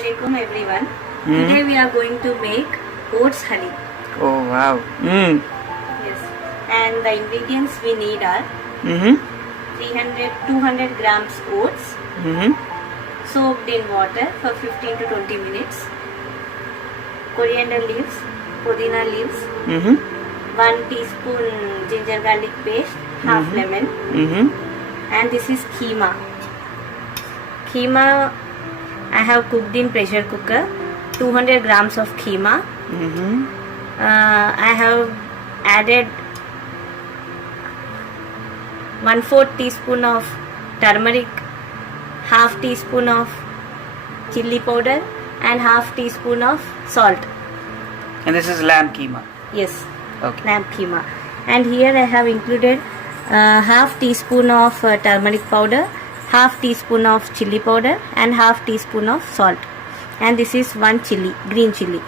Assalamualaikum everyone. Today we are going to make Oats Haleem. Oh wow. Yes. And the ingredients we need are 200 grams oats soaked in water for 15 to 20 minutes. Coriander leaves, pudina leaves, 1 teaspoon ginger garlic paste, half lemon, and this is kheema. Kheema I have cooked in pressure cooker. 200 grams of kheema. I have added 1/4 teaspoon of turmeric, half teaspoon of chili powder, and half teaspoon of salt. And this is lamb keema. Yes, Okay. lamb keema. And here I have included half teaspoon of turmeric powder, half teaspoon of chili powder, and half teaspoon of salt. And this is 1 chili, green chili.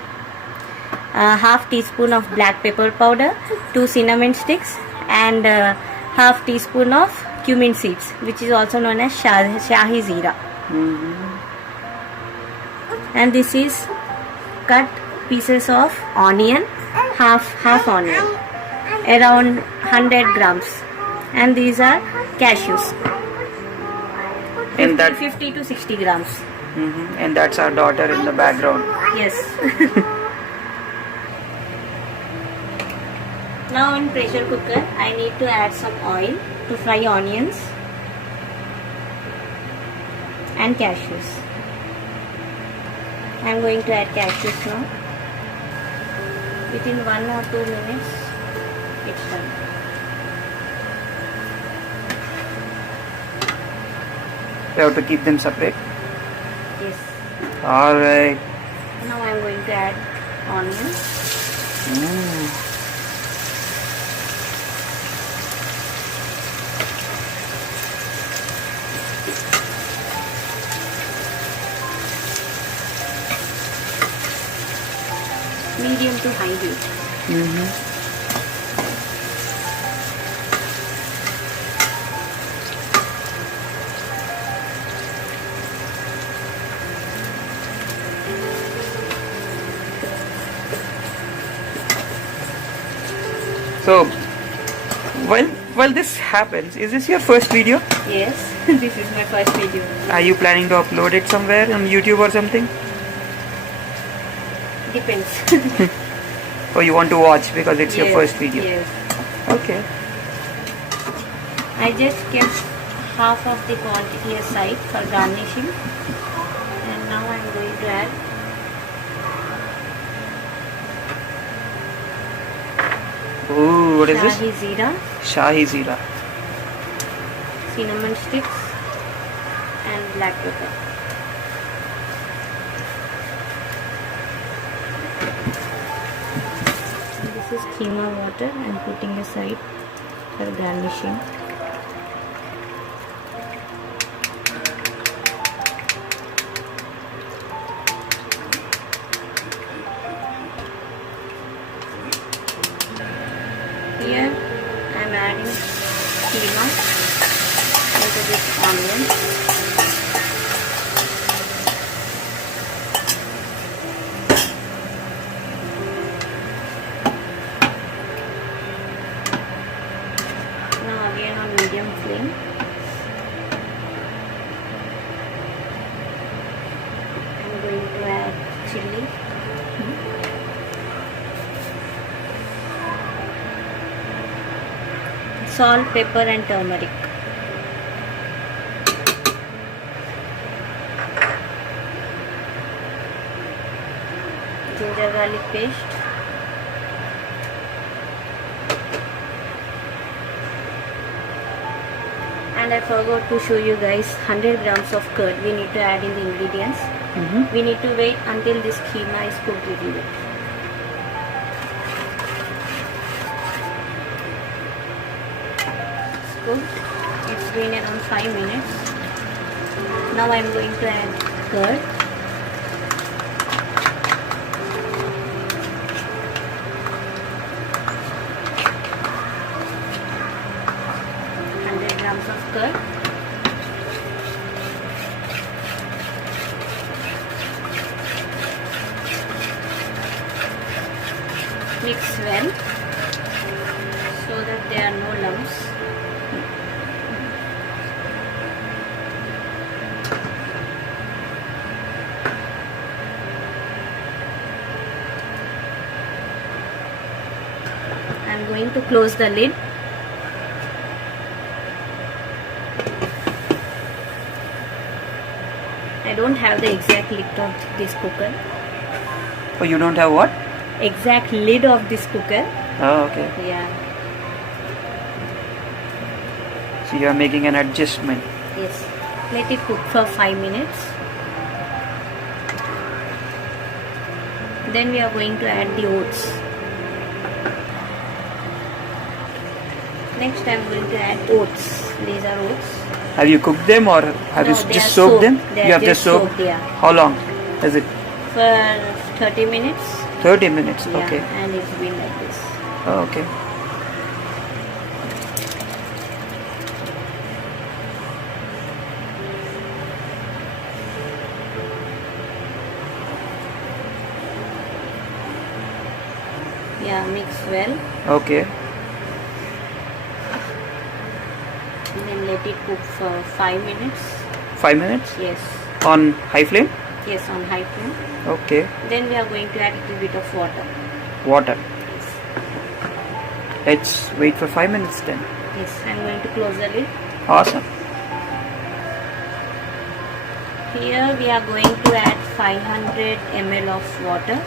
Half teaspoon of black pepper powder, 2 cinnamon sticks, and half teaspoon of cumin seeds, which is also known as shahi zira. And this is cut pieces of onion, half onion, around 100 grams. And these are cashews, And that 50 to 60 grams. and that's our daughter in the background. Yes. Now in pressure cooker I need to add some oil to fry onions and cashews. I am going to add cashews now. Within 1 or 2 minutes it's done. We have to keep them separate. Yes. Alright. Now I am going to add onions. Medium to high heat. So while this happens, is this your first video? Yes, this is my first video. Are you planning to upload it somewhere on YouTube or something? Depends. Or you want to watch because it's your first video? Yes. Okay. I just kept half of the quantity aside for garnishing. And now I am going to add Ooh, what is this? shahi zira, Shahi zira. cinnamon sticks, and black pepper. This is kheema water I am putting aside for garnishing. Here I am adding kheema into this onion. Now again on medium flame. I am going to add chili. Salt, pepper, and turmeric. Ginger garlic paste. And I forgot to show you guys 100 grams of curd we need to add in the ingredients. We need to wait until this kheema is cooked little bit. Cooked. It's been around 5 minutes. Now I am going to add curd. Grams of curd. mix well so that there are no lumps. I am going to close the lid. I don't have the exact lid of this cooker. Oh, you don't have what? Exact lid of this cooker. Oh, okay. Yeah. So you are making an adjustment. Yes. Let it cook for 5 minutes. Then we are going to add the oats. Next I am going to add oats. These are oats. Have you cooked them or have No, you they just are soaked them? They You are have just soaked? yeah. How long is it? For 30 minutes. 30 minutes. Yeah, Okay. and it's been like this. Oh, okay. Yeah, mix well. Okay. And then let it cook for 5 minutes. 5 minutes? Yes. On high flame? Yes, on high flame. Okay. Then we are going to add a little bit of water. Water. Yes. Let's wait for 5 minutes then. Yes, I'm going to close the lid. Awesome. Here we are going to add 500 ml of water.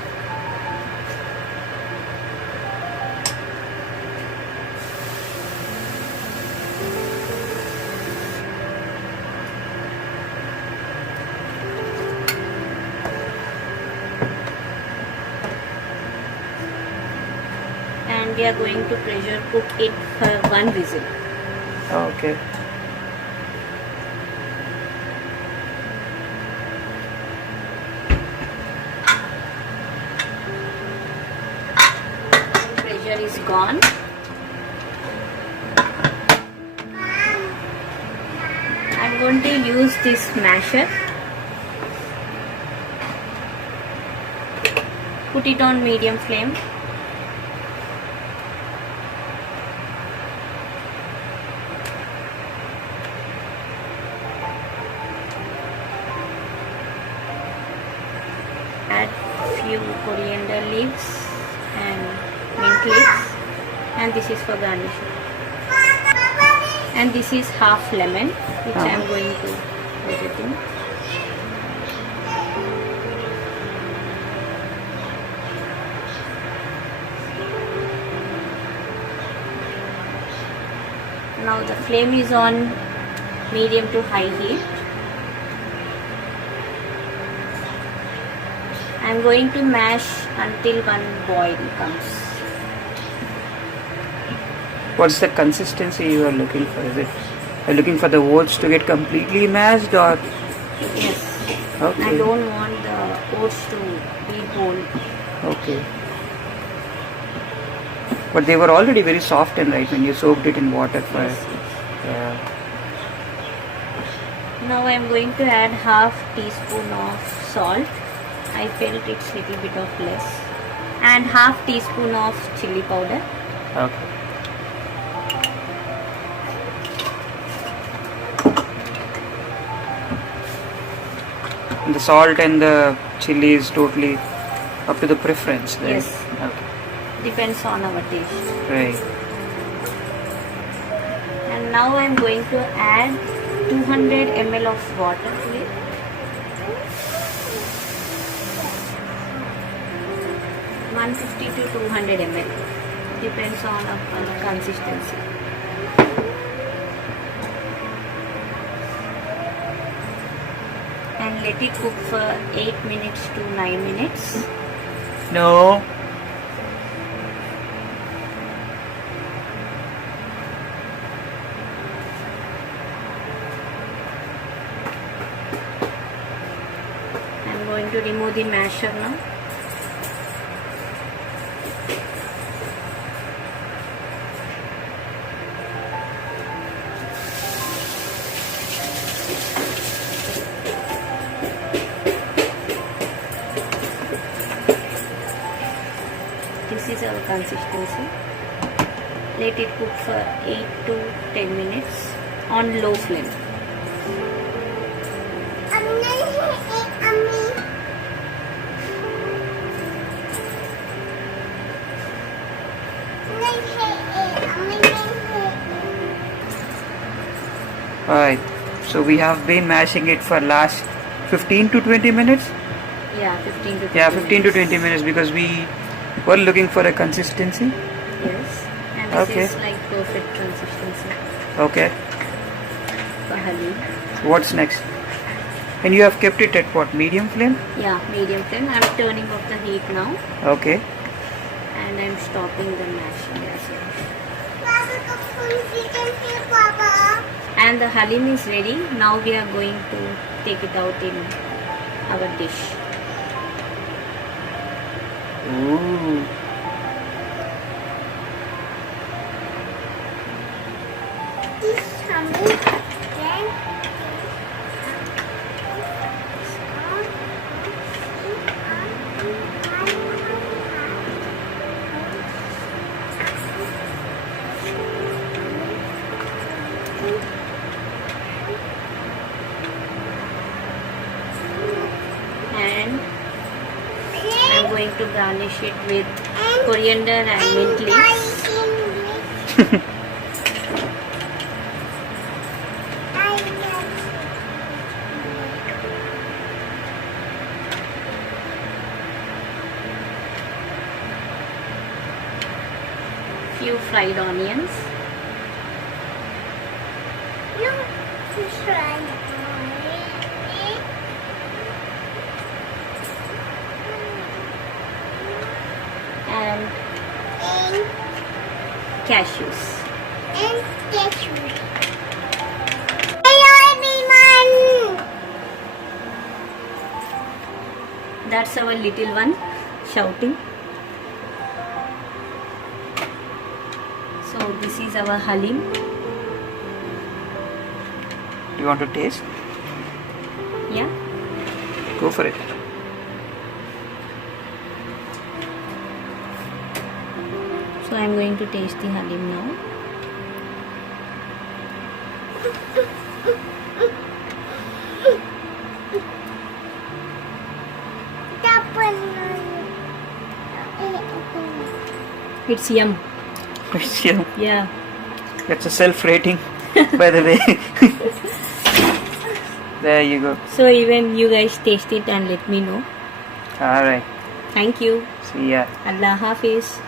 And we are going to pressure cook it for 1 whistle. Okay. Pressure is gone. I'm going to use this masher. Put it on medium flame. Add few coriander leaves and mint leaves, and this is for garnishing. And this is half lemon, which I am going to put it in. Now the flame is on medium to high heat. I am going to mash until one boil comes. What's the consistency you are looking for? Is it are you looking for the oats to get completely mashed or? Yes. Okay. I don't want the oats to be whole. Okay. But they were already very soft and right when you soaked it in water for. Yes. Yeah. Now I am going to add half teaspoon of salt. I felt it's little bit of less. And half teaspoon of chili powder. Okay. And the salt and the chili is totally up to the preference, right? Yes. Okay. Depends on our taste. Right. And now I am going to add 200 ml of water to it. (150 to 200 ml). Depends on our consistency. And let it cook for 8 minutes to 9 minutes. No. I'm going to remove the masher now. This is our consistency. Let it cook for 8 to 10 minutes on low flame. Alright, so we have been mashing it for last 15 to 20 minutes? Yeah, 15 to 20 Yeah, 15 to minutes. 20 minutes because we were looking for a consistency. Yes, and this Okay. is like perfect consistency Okay, for halim. so what's next? And you have kept it at what, medium flame? Yeah, medium flame. I'm turning off the heat now Okay, and I'm stopping the mashing as well. And the halim is ready. Now we are going to take it out in our dish. ooh, And I'm going to garnish it with coriander and mint leaves. Few fried onions. And cashews. That's our little one shouting. So this is our halim. do you want to taste? Yeah. Go for it. So I'm going to taste the halim now. It's yum. Yeah. That's a self-rating, by the way. There you go. So even you guys taste it and let me know. Alright, Thank you. see ya. Allah Hafiz.